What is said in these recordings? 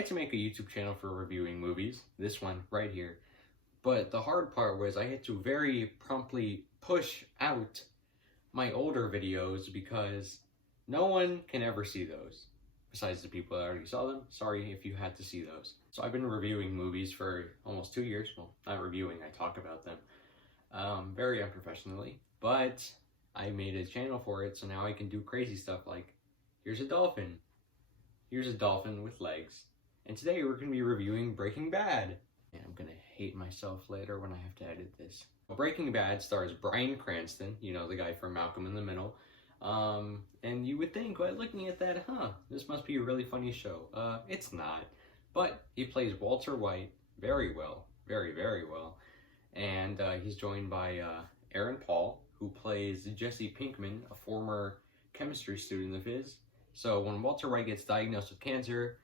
tried to make a YouTube channel for reviewing movies, this one right here, but the hard part was I had to very promptly push out my older videos because no one can ever see those. Besides the people that already saw them, sorry if you had to see those. So I've been reviewing movies for almost 2 years. Well, not reviewing, I talk about them very unprofessionally, but I made a channel for it, so now I can do crazy stuff like, here's a dolphin with legs, and today we're going to be reviewing Breaking Bad. And I'm going to hate myself later when I have to edit this. Breaking Bad stars Bryan Cranston, you know, the guy from Malcolm in the Middle. And you would think, well, looking at that, this must be a really funny show. It's not. But he plays Walter White very well. Very, very well. And he's joined by Aaron Paul, who plays Jesse Pinkman, a former chemistry student of his. So when Walter White gets diagnosed with cancer,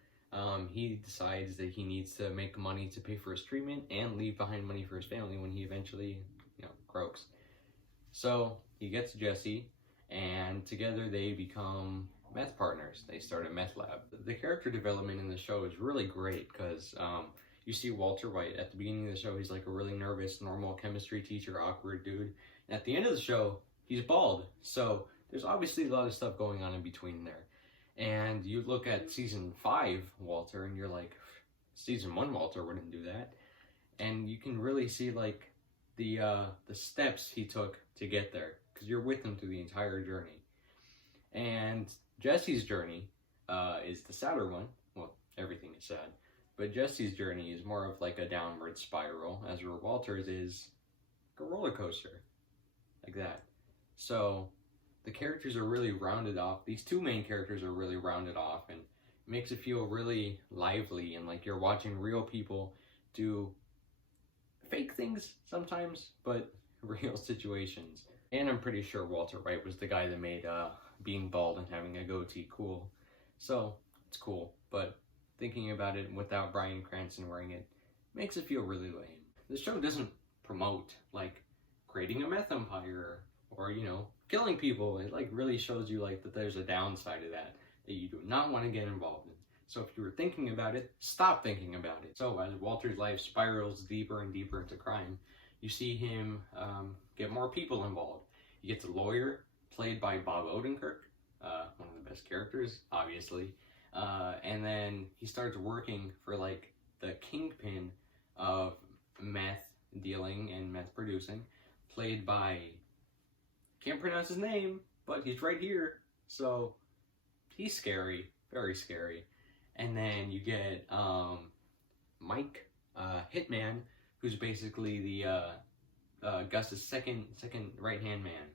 he decides that he needs to make money to pay for his treatment and leave behind money for his family when he eventually, croaks. So he gets Jesse, and together they become meth partners. They start a meth lab. The character development in the show is really great because you see Walter White at the beginning of the show. He's like a really nervous, normal chemistry teacher, awkward dude. And at the end of the show, he's bald. So there's obviously a lot of stuff going on in between there. And you look at season 5 Walter, and you're like, season 1 Walter wouldn't do that. And you can really see like the steps he took to get there, because you're with him through the entire journey. And Jesse's journey is the sadder one. Well, everything is sad, but Jesse's journey is more of like a downward spiral, as where Walter's is like a roller coaster, like that. So the characters are really rounded off. These two main characters are really rounded off, and it makes it feel really lively and like you're watching real people do fake things sometimes, but real situations. And I'm pretty sure Walter White was the guy that made being bald and having a goatee cool. So it's cool, but thinking about it without Bryan Cranston wearing it makes it feel really lame. The show doesn't promote like creating a meth empire or, killing people. It like really shows you like that there's a downside to that you do not want to get involved in. So if you were thinking about it, stop thinking about it. So as Walter's life spirals deeper and deeper into crime, you see him get more people involved. He gets a lawyer played by Bob Odenkirk, one of the best characters, obviously. And then he starts working for like the kingpin of meth dealing and meth producing, played by, can't pronounce his name, but he's right here. So he's scary, very scary. And then you get Mike, Hitman, who's basically the Gus's second right-hand man.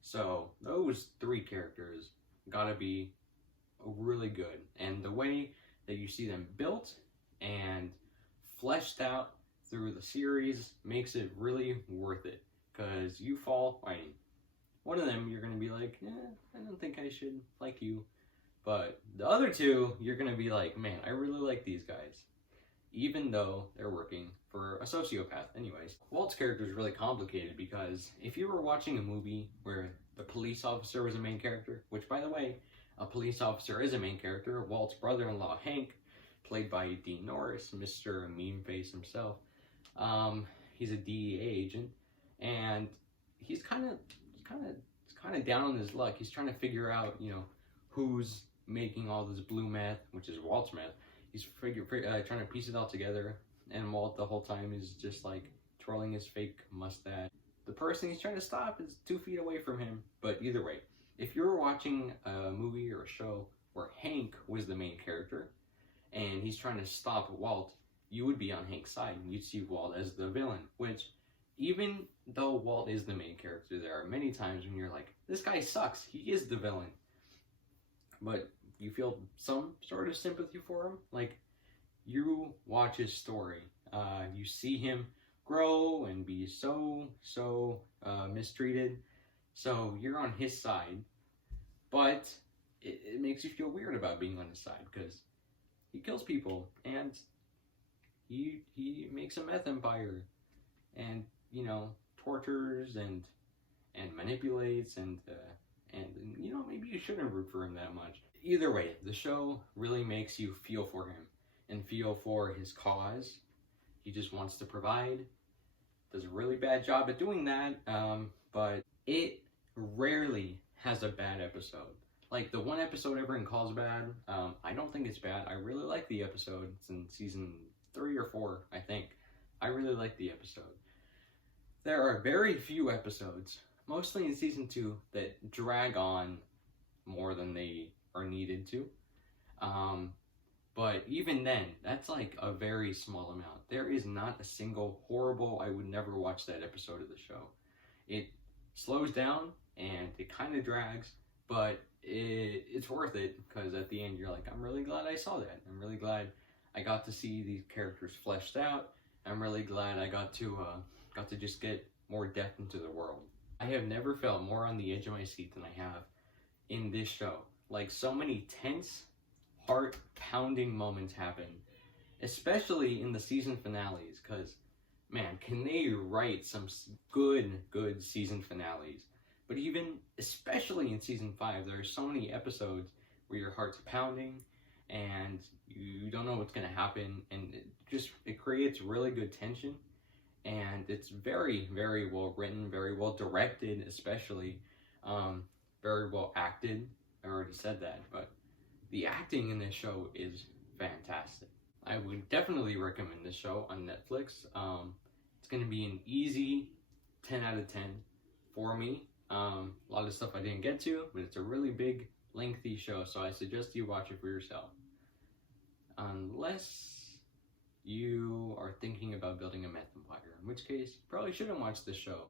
So those 3 characters gotta be really good. And the way that you see them built and fleshed out through the series makes it really worth it. Because you fall, one of them you're gonna be like, I don't think I should like you. But the other 2, you're gonna be like, man, I really like these guys, even though they're working for a sociopath. Anyways, Walt's character is really complicated because if you were watching a movie where the police officer was a main character, which by the way, a police officer is a main character, Walt's brother-in-law Hank, played by Dean Norris, Mr. Meme Face himself, he's a DEA agent, and he's kind of down on his luck. He's trying to figure out, who's making all this blue meth, which is Walt's meth. He's trying to piece it all together, and Walt the whole time is just like twirling his fake mustache. The person he's trying to stop is 2 feet away from him. But either way, if you're watching a movie or a show where Hank was the main character and he's trying to stop Walt, you would be on Hank's side and you'd see Walt as the villain. Which, even though Walt is the main character, there are many times when you're like, this guy sucks, he is the villain. But you feel some sort of sympathy for him. Like, you watch his story. You see him grow and be so mistreated. So you're on his side. But it makes you feel weird about being on his side because he kills people and he makes a meth empire and, tortures and manipulates and maybe you shouldn't root for him that much. Either way, the show really makes you feel for him. and feel for his cause. He just wants to provide. Does a really bad job at doing that, but it rarely has a bad episode. Like, the one episode everyone calls bad, I don't think it's bad. I really like the episode. It's in season 3 or 4, I think. I really like the episode. There are very few episodes, mostly in season 2, that drag on more than they are needed to. But even then, that's like a very small amount. There is not a single horrible, I would never watch that episode of the show. It slows down and it kind of drags, but it's worth it, because at the end you're like, I'm really glad I saw that. I'm really glad I got to see these characters fleshed out. I'm really glad I got to just get more depth into the world. I have never felt more on the edge of my seat than I have in this show. Like, so many tense, heart-pounding moments happen, especially in the season finales, because, man, can they write some good season finales. But even, especially in season 5, there are so many episodes where your heart's pounding, and you don't know what's going to happen, and it creates really good tension, and it's very, very well written, very well directed, especially, very well acted. I already said that, but the acting in this show is fantastic. I would definitely recommend this show on Netflix. It's going to be an easy 10 out of 10 for me. A lot of stuff I didn't get to, but it's a really big, lengthy show, so I suggest you watch it for yourself. Unless you are thinking about building a meth empire, in which case you probably shouldn't watch this show.